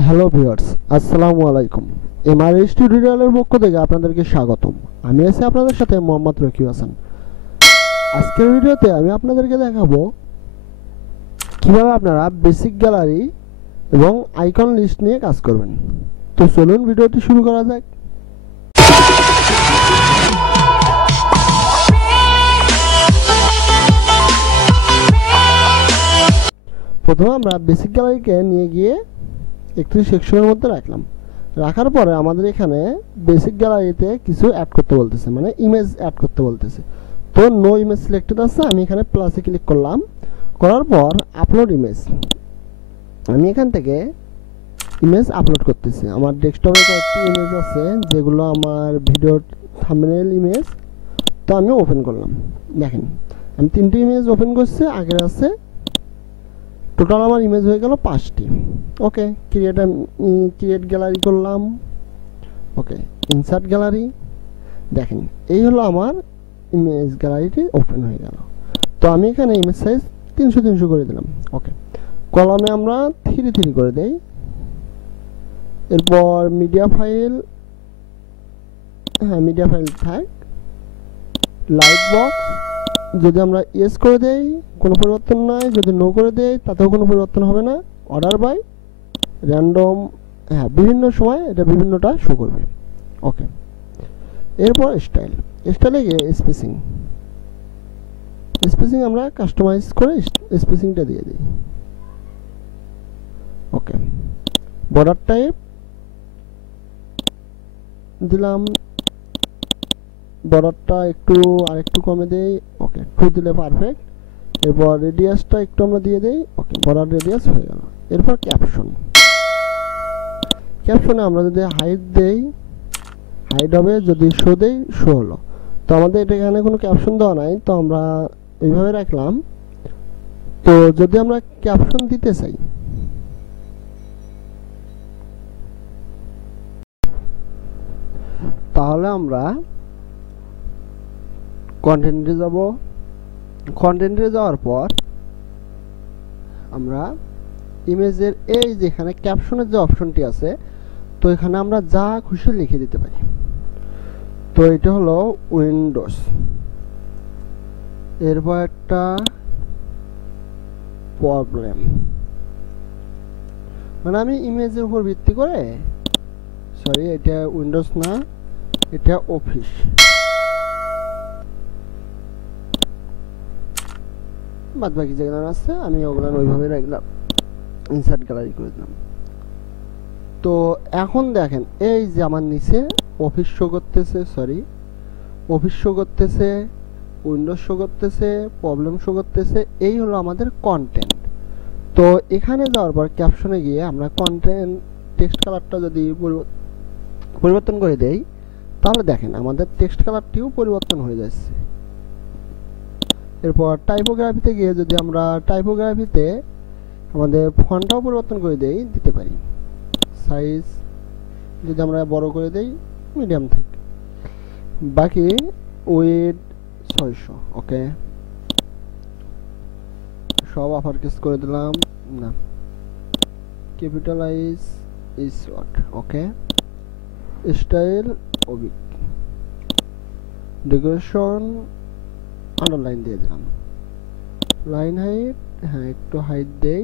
Hello viewers, আসসালামু আলাইকুম। Mrs টিউটোরিয়ালের পক্ষ থেকে আপনাদেরকে স্বাগতম। আমি আছি আপনাদের সাথে মোহাম্মদ রকিব হাসান। আজকের ভিডিওতে আমি আপনাদেরকে দেখাবো কিভাবে আপনারা বেসিক গ্যালারি এবং আইকন লিস্ট নিয়ে কাজ করবেন। তো চলুন ভিডিওটি শুরু করা যাক। প্রথমে আমরা বেসিক গ্যালারিকে নিয়ে গিয়ে একটি সেকশনের মধ্যে রাখার পরে আমাদের এখানে বেসিক গ্যালারিতে কিছু অ্যাড করতে বলতেছে, মানে ইমেজ অ্যাড করতে বলতেছে। তো নো ইমেজ সিলেক্টেড আছে, আমি এখানে প্লাসে ক্লিক করলাম। করার পর আপলোড ইমেজ, আমি এখান থেকে ইমেজ আপলোড করতেছি। আমার ডেস্কটপে কয়েকটি ইমেজ আছে যেগুলো আমার ভিডিওর থাম্বনেল ইমেজ। তো আমি ওপেন করলাম, দেখেন আমি 3টি ইমেজ ওপেন করছি। আগের আছে টোটাল আমার ইমেজ হয়ে গেল 5টি। ওকে, ক্রিয়েট গ্যালারি করলাম। ওকে, ইনসার্ট গ্যালারি, দেখেন এই হলো আমার ইমেজ গ্যালারিটি ওপেন হয়ে গেল। তো আমি এখানে ইমেজ সাইজ 300 করে দিলাম। ওকে, কলামে আমরা 3 করে দেই। এরপর মিডিয়া ফাইল, মিডিয়া ফাইল থাক। লাইট বক্স যদি আমরা ইয়েস করে দেই কোনো পরিবর্তন নাই, যদি নো করে দেই তাতেও কোনো পরিবর্তন হবে না। অর্ডার বাই র্যান্ডম, বিভিন্ন সময় এটা বিভিন্নটা শো করবে। ওকে, এরপর স্টাইলে গিয়ে স্পেসিং আমরা কাস্টমাইজ করে স্পেসিংটা দিয়ে দিই। ওকে, বর্ডার টাইপ দিলাম, বর্ডারটা আরেকটু কমে দেই। ওকে, 2 দিলে পারফেক্ট। এরপর রেডিয়াসটা একটু আমরা দিয়ে দেই। ওকে, বর্ডার রেডিয়াস হয়ে গেল। এরপর ক্যাপশনে আমরা যদি হাইট দেই হাইট হবে, যদি শো দেই শো হলো। তো আমাদের এটা এখানে কোনো ক্যাপশন দেওয়া নাই, তো আমরা এইভাবে রাখলাম। তো যদি আমরা ক্যাপশন দিতে চাই তাহলে আমরা কন্টেন্টে যাব। কন্টেন্টে যাওয়ার পর আমরা ইমেজের এই যেখানে ক্যাপশনের যে অপশনটি আছে, তো এখানে আমরা যা খুশি লিখে দিতে পারি। তো এটা হলো উইন্ডোজ। এরপর একটা প্রবলেম, মানে আমি ইমেজের উপর ভিত্তি করে, সরি এটা উইন্ডোজ না, এটা অফিস। বাদ বাকি যেগুলো আছে আমি ওগুলো ওইভাবে রাখলাম, ইনসার্ট গ্যালারি করে দিলাম। তো এখন দেখেন এই যে আমার নিচে অফিস শো করতেছে, উইন্ডোজ শো করতেছে, প্রবলেম শো করতেছে। এই হলো আমাদের কন্টেন্ট। তো এখানে যাওয়ার পর ক্যাপশনে গিয়ে আমরা কন্টেন্ট টেক্সট কালারটা যদি পরিবর্তন করে দেই তাহলে দেখেন আমাদের টেক্সট কালারটিও পরিবর্তন হয়ে যাচ্ছে। এরপর টাইপোগ্রাফিতে গিয়ে যদি আমরা টাইপোগ্রাফিতে আমাদের ফন্টটাও পরিবর্তন করে দিতে পারি। সাইজ যদি আমরা বড় করে দেই, মিডিয়াম থেকে, বাকি উইড 600। ওকে, সব আপার কেস করে দিলাম, না capitalize is what. Okay, style ওবিক, ডেকোরেশন আন্ডারলাইন দিয়ে দিলাম। লাইন হাইট, একটু হাইট দেই।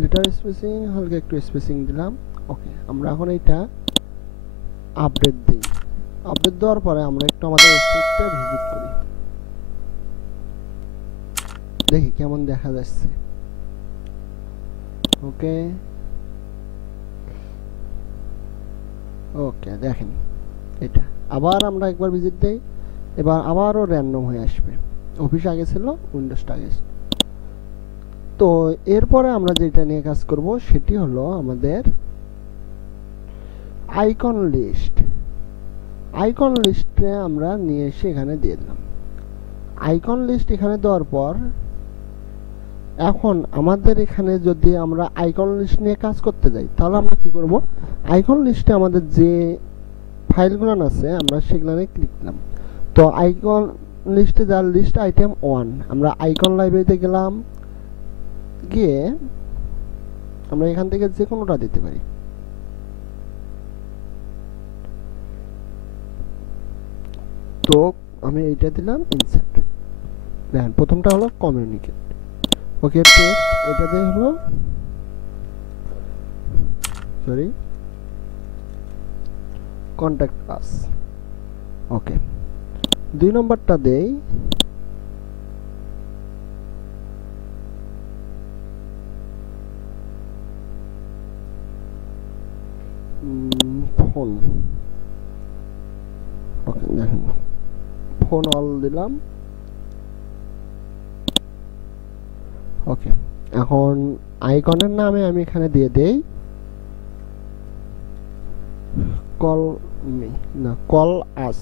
লেটার স্পেসিং হালকা একটু স্পেসিং দিলাম। ওকে, আমরা এখন এটা আপডেট দিই। আপডেট দেওয়ার পরে আমরা একটু আমাদের ওয়েবসাইটটা ভিজিট করি, দেখি কেমন দেখা যাচ্ছে। ওকে ওকে, দেখেন এটা আবার আমরা একবার ভিজিট দেই। এবার আবারও র্যান্ডম হয়ে আসবে। অফিস আগে ছিল, উইন্ডোজটা আগে। তো এরপরে আমরা যেটা নিয়ে কাজ করব সেটি হলো আমাদের আইকন লিস্টে আমরা নিয়ে এসে এখানে দিয়ে দিলাম। আইকন লিস্ট এখানে দেওয়ার পর এখন আমাদের এখানে যদি আমরা আইকন লিস্ট নিয়ে কাজ করতে যাই তাহলে আমরা কি করব, আইকন লিস্টে আমাদের যে ফাইলগুলো আছে আমরা সেগুলো নিয়ে ক্লিক করলাম। তো আইকন লিস্টে যার লিস্ট আইটেম 1, আমরা আইকন লাইব্রেরিতে গেলাম, গিয়ে আমরা এখান থেকে যে কোনোটা দিতে পারি। তো আমি এইটা দিলাম ইনসার্ট। দেখেন প্রথমটা হলো কমিউনিকেট, ওকে টেক্সট, এটা দিয়ে হলো সরি কন্ট্যাক্ট আস, ওকে। 2 নম্বরটা দেই ফোন, ওকে দেখেন ফোন অল দিলাম, ওকে। এখন আইকনের নামে আমি এখানে দিয়ে দেই কল মি, না কল আস,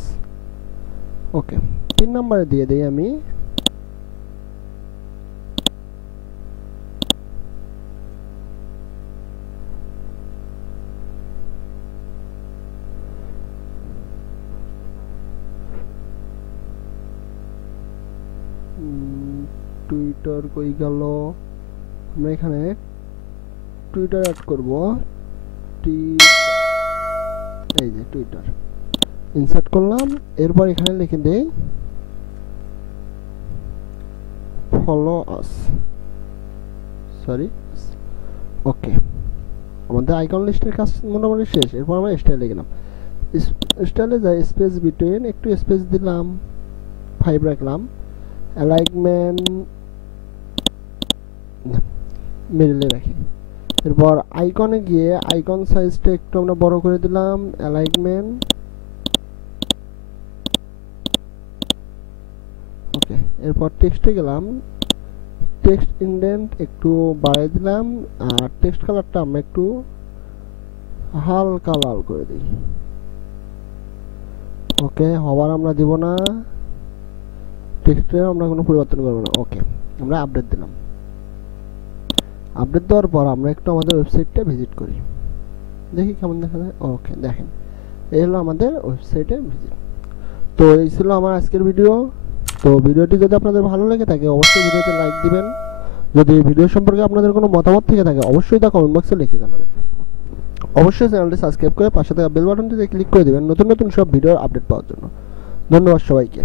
ওকে। 3 নম্বরে দিয়ে দেই আমি টুইটার, কই গেল, আমরা এখানে টুইটার অ্যাড করব, এই যে টুইটার ইনসার্ট করলাম। এরপর এখানে লিখে দেই ফলো আস, সরি, ওকে। আমাদের আইকন লিস্টের কাজ মোটামুটি শেষ। এরপর আমরা স্টাইলে গেলাম, স্টাইলে যাই স্পেস বিটুইন, একটু স্পেস দিলাম, 5 রাখলাম, অ্যালাইনমেন্ট মিডলে রাখি। এরপর আইকনে গিয়ে আইকন সাইজটা একটু আমরা বড় করে দিলাম, অ্যালাইনমেন্ট, ওকে। এরপর টেক্সটে গেলাম, টেক্সট ইনডেন্ট একটু বাড়িয়ে দিলাম, আর টেক্সট কালারটা আমরা একটু হালকা লাল করে দিই, ওকে। হবার আমরা দিব না, টেক্সটে আমরা কোনো পরিবর্তন করব না, ওকে। আমরা আপডেট দিলাম। আপডেট দেওয়ার পর আমরা একটু আমাদের ওয়েবসাইটটা ভিজিট করি, দেখি কেমন দেখা যায়, ওকে। দেখেন এই হলো আমাদের ওয়েবসাইটে ভিজিট। তো এই ছিল আমার আজকের ভিডিও। তো ভিডিওটি যদি আপনাদের ভালো লাগে থাকে অবশ্যই ভিডিওতে লাইক দিবেন। যদি ভিডিও সম্পর্কে আপনাদের কোনো মতামত থেকে থাকে অবশ্যই তা কমেন্ট বক্সে লিখে জানাবেন। অবশ্যই চ্যানেলটি সাবস্ক্রাইব করে পাশে থাকা বেল বাটনটিতে ক্লিক করে দিবেন নতুন নতুন সব ভিডিওর আপডেট পাওয়ার জন্য। ধন্যবাদ সবাইকে।